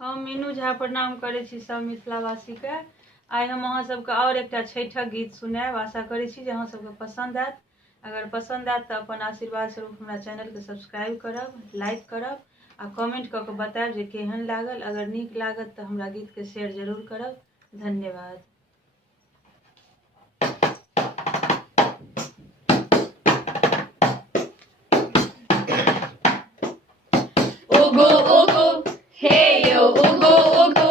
हम मीनू झा प्रणाम करै छी सब मिथिलावासी के। आइ हम अहाँ सबके और एकटा छठिक गीत सुनाएब। आशा करै छी जे अहाँ सबके पसंद आयत। अगर पसंद आयत तऽ अपन आशीर्वाद स्वरूप हमरा चैनल के सब्सक्राइब करब, लाइक करब आ कमेंट कऽ के बतायब जे केहन लागल। अगर नीक लागत तऽ हमरा गीत के शेयर जरूर करब। धन्यवाद। Ugo, ugo, hey yo, ugo, ugo.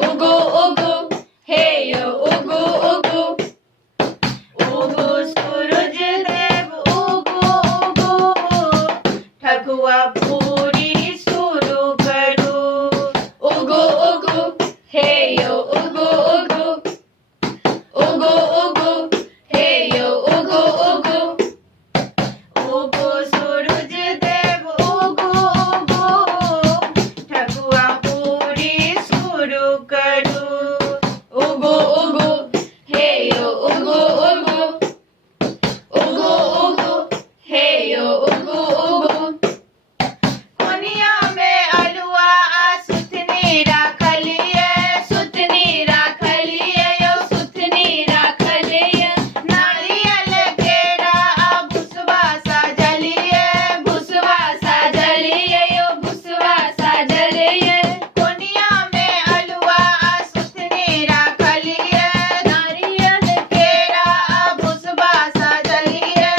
Ugo, ugo, hey yo, ugo, ugo. Ugo सूरज देव, ugo, ugo. ठकुआ पूरी शुरू करो. Ugo, ugo, hey yo, ugo, ugo. Ugo, ugo, hey yo, ugo, ugo. Ugo सूरज देव, ugo, ugo. ठकुआ पूरी शुरू करो. Ugo, ugo, hey yo, ugo, ugo. Ugo, ugo, hey yo, ugo, ugo. कोनिया में अलुआ आ सुथनी राखलिए, सुथनी राखलिए यो, सुथनी राखलिए. नारियल केरा आ भुसवा साजलिए, भुसवा साजलिए यो, भुसवा साजलिए. कोनिया में अलुआ आ सुथनी राखलिए, नारियल केरा आ भुसवा साजलिए.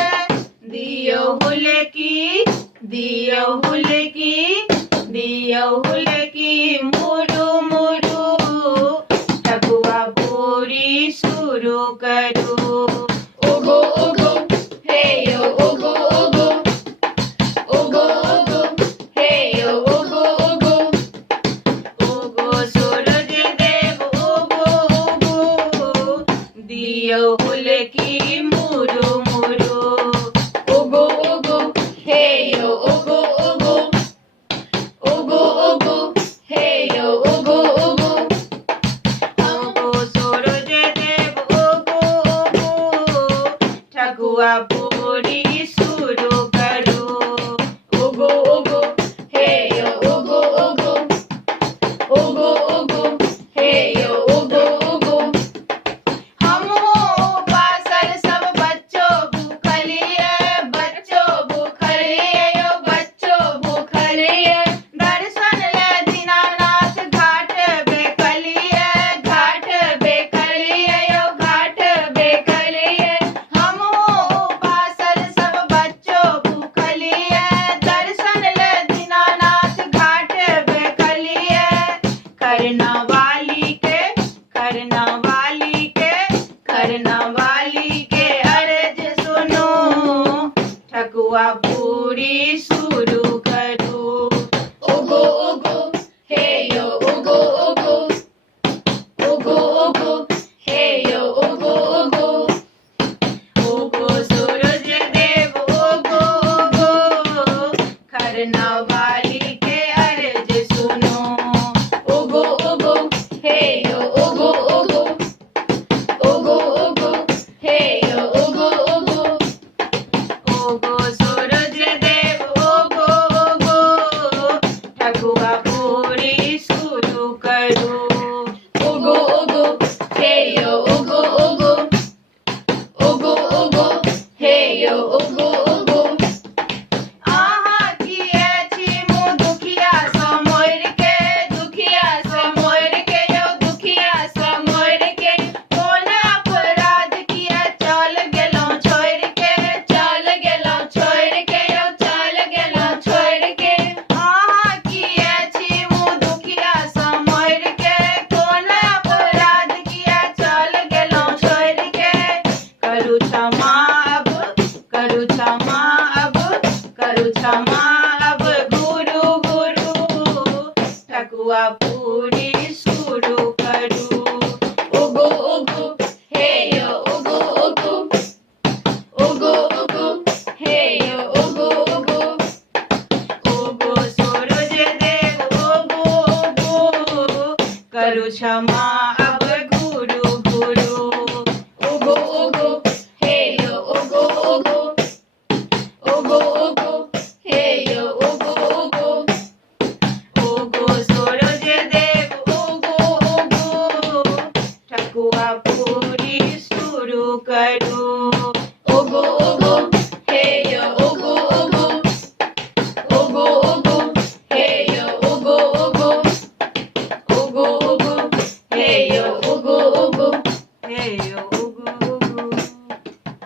दियो हुलकी, दियो हुलकी, दियो हुलकी, मुरु मुरु. ठकुआ पूरी शुरू करो. Ugo, ugo, hey yo, ugo, ugo. Ugo, ugo, hey yo, ugo, ugo. Ugo सूरज देव, ugo, ugo. दियो हुलकी, मुरु मुरु. Ugo, ugo, hey yo, ugo, ugo. Ugo, ugo, hey yo, ugo, ugo. Ugo सूरज देव, ugo, ugo. ठकुआ पूरी शुरू करो. Ugo, ugo, hey yo, ugo, ugo. Ugo, ugo, hey yo, ugo, ugo. हमहू उपासल सब बच्चों भूखलिए, बच्चों भूखलिए यो, बच्चों भूखलिए. दर्शन ले दीनानाथ घाट बेकलिए, घाट बेकलिए यो, घाट बेकलिए. हमहू उपासल सब बच्चों भूखलिए, दर्शन ले दीनानाथ घाट बेकलिए. करना वाली के, करना वाली के, करना वाली के अर्ज सुनो. ठकुआ पूरी शुरू करो. Ugo, ugo, hey yo, ugo, ugo. Ugo, ugo, hey yo, ugo, ugo. Ugo सूरज देव, ugo, ugo. करना वाली के अर्ज सुनो. Ugo, ugo, hey yo, ugo, ugo. Ugo, ugo, hey yo, ugo, ugo. Ugo सूरज देव, ugo, ugo. ठकुआ पूरी शुरू करो. Ugo, ugo, hey yo, ugo, ugo. Ugo, ugo, hey yo, ugo, ugo. आहा किए छी मुँह दुखिया सँ मोरि के, दुखिया सँ मोरि के यो, दुखिया सँ मोरि के. कोन अपराध किए चल गेलहुँ छोड़ि के, चल गेलहुँ छोड़ि के यो, चल गेलहुँ छोड़ि के. आहा किए छी मुँह दुखिया सँ मोरि के, कोन अपराध किए चल गेलहुँ छोड़ि के. करू क्षमा अब, करू क्षमा अब, करू क्षमा अब गुरु गुरु. ठकुआ पूरी शुरू करू. Ugo, ugo, hey yo, ugo, ugo. Ugo, ugo, hey yo, ugo, ugo. Ugo सूरज देव, ugo, ugo. करू क्षमा अब गुरु गुरु. Ugo, ugo, hey yo, ugo, ugo. Ugo, ugo, hey yo, ugo, ugo. Ugo सूरज पूरी शुरू करो।